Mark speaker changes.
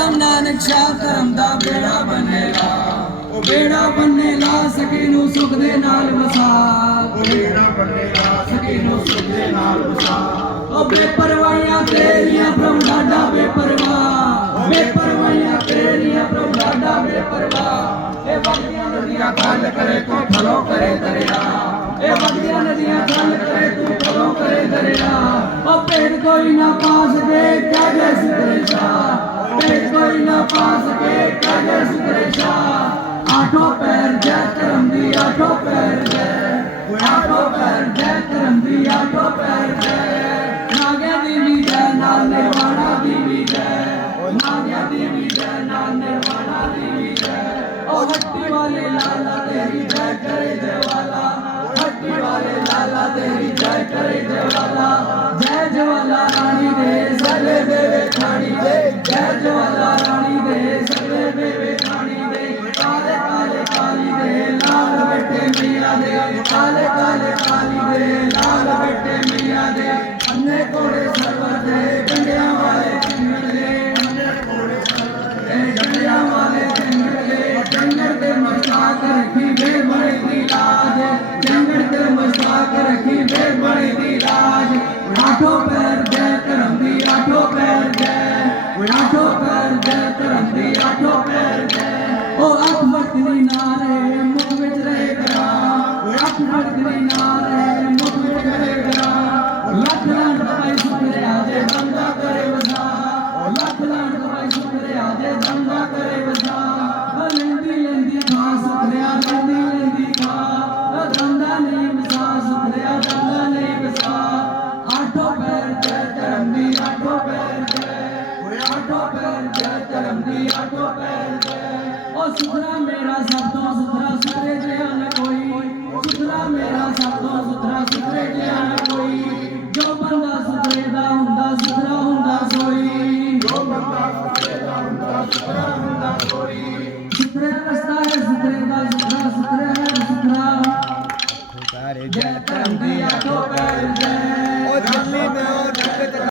Speaker 1: ਕਦਮ ਨਾਨਕ ਸ਼ਾਹ ਧਰਮ ਦਾ ਬੇੜਾ ਬੰਨੇਗਾ। ਉਹ ਬੇੜਾ ਬੰਨੇਗਾ ਸਕੀ ਨੂੰ ਸੁਖ ਦੇ ਨਾਲ ਵਸਾ
Speaker 2: ਉਹ ਮੇਰਾ ਬੰਨੇਗਾ ਸਕੀ ਨੂੰ ਸੁਖ ਦੇ ਨਾਲ ਵਸਾ
Speaker 1: ਉਹ ਬੇਪਰਵਾਹੀਆਂ ਤੇਰੀਆਂ ਪ੍ਰਭੂ ਡਾਡਾ ਬੇਪਰਵਾਹ ਬੇਪਰਵਾਹੀਆਂ ਤੇਰੀਆਂ ਪ੍ਰਭੂ ਡਾਡਾ ਬੇਪਰਵਾਹ ਇਹ ਵਗਦੀਆਂ ਨਦੀਆਂ
Speaker 2: ਗੱਲ ਕਰੇ ਤੂੰ ਫਲੋ ਕਰੇ ਦਰਿਆ।
Speaker 1: ਇਹ ਵਗਦੀਆਂ ਨਦੀਆਂ ਗੱਲ ਕਰੇ ਤੂੰ ਫਲੋ ਕਰੇ ਦਰਿਆ। ਉਹ ਭੇਡ ਕੋਈ ਨਾ ਪਾ ਸਕੇ ਕਹਿ ਸੁਤਰੇ ਸ਼ਾਹ। ਪੈਰ ਜੈ ਧਰਮ ਦੀ ਆਠੋ ਪੈਰ ਜੈ ਆਠੋ ਪੈਰ ਜੈ ਧਰਮ ਦੀ ਆਠੋ ਪੈਰ ਜੈ ਨਾਗਿਆ ਦੀ ਵੀ ਜੈ ਨਾਲ ਨਿਰਵਾਣਾ ਦੀ ਵੀ ਜੈ ਨਾਗਿਆ ਦੀ ਵੀ ਜੈ ਨਾਲ ਨਿਰਵਾਣਾ ਦੀ ਵੀ ਜੈ ਉਹ ਹੱਟੀ ਵਾਲੇ ਲਾਲਾ ਤੇਰੀ ਜੈ ਕਰੇ ਜੈ ਹੱਟੀ ਵਾਲੇ ਲਾਲਾ ਤੇਰੀ ਜੈ ਕਰੇ ਜੈ ਜੈ ਜਵਾਲਾ ਰਾਣੀ ਦੇ ਸਲੇ ਦੇਵੇ ਖਾਣੀ ਦੇ ਜੈ ਜਵਾਲਾ ਦੇ ਕਾਲੇ ਕਾਲੇ ਕਾਲੀ ਦੇ ਲਾਲ ਬੈਠੇ ਮੀਆਂ ਦੇ ਆਠੋ ਪੈਰ ਜੈ ਧਰਮ ਦੀ ਆਠੋ ਪੈਰ ਜੈ ਓਏ ਆਠੋ ਪੈਰ ਜੈ ਧਰਮ ਦੀ ਆਠੋ ਪੈਰ ਜੈ ਓ ਸੁਥਰਾ ਮੇਰਾ ਸਭ ਤੋਂ ਸੁਥਰਾ ਸੁਥਰੇ ਜਿਹਾ ਨਾ ਕੋਈ ਸੁਥਰਾ ਮੇਰਾ ਸਭ ਤੋਂ ਸੁਥਰਾ ਸੁਥਰੇ ਜਿਹਾ ਨਾ ਕੋਈ ਜੋ ਬੰਦਾ ਸੁਥਰੇ ਦਾ ਹੁੰਦਾ ਸੁਥਰਾ ਹੁੰਦਾ ਸੋਈ ਜੋ ਬੰਦਾ ਸੁਥਰੇ ਦਾ ਹੁੰਦਾ ਸੁਥਰਾ ਹੁੰਦਾ ਸੋਈ ਸੁਥਰੇ ਰਸਤਾ ਹੈ ਸੁਥਰੇ ਦਾ ਸੁਥਰਾ ਸੁਥਰੇ ਹੈ ਸੁਥਰਾ ਜੈ ਧਰਮ ਦੀ ਆਠੋ ਪੈਰ ਜੈ Lina, respete no.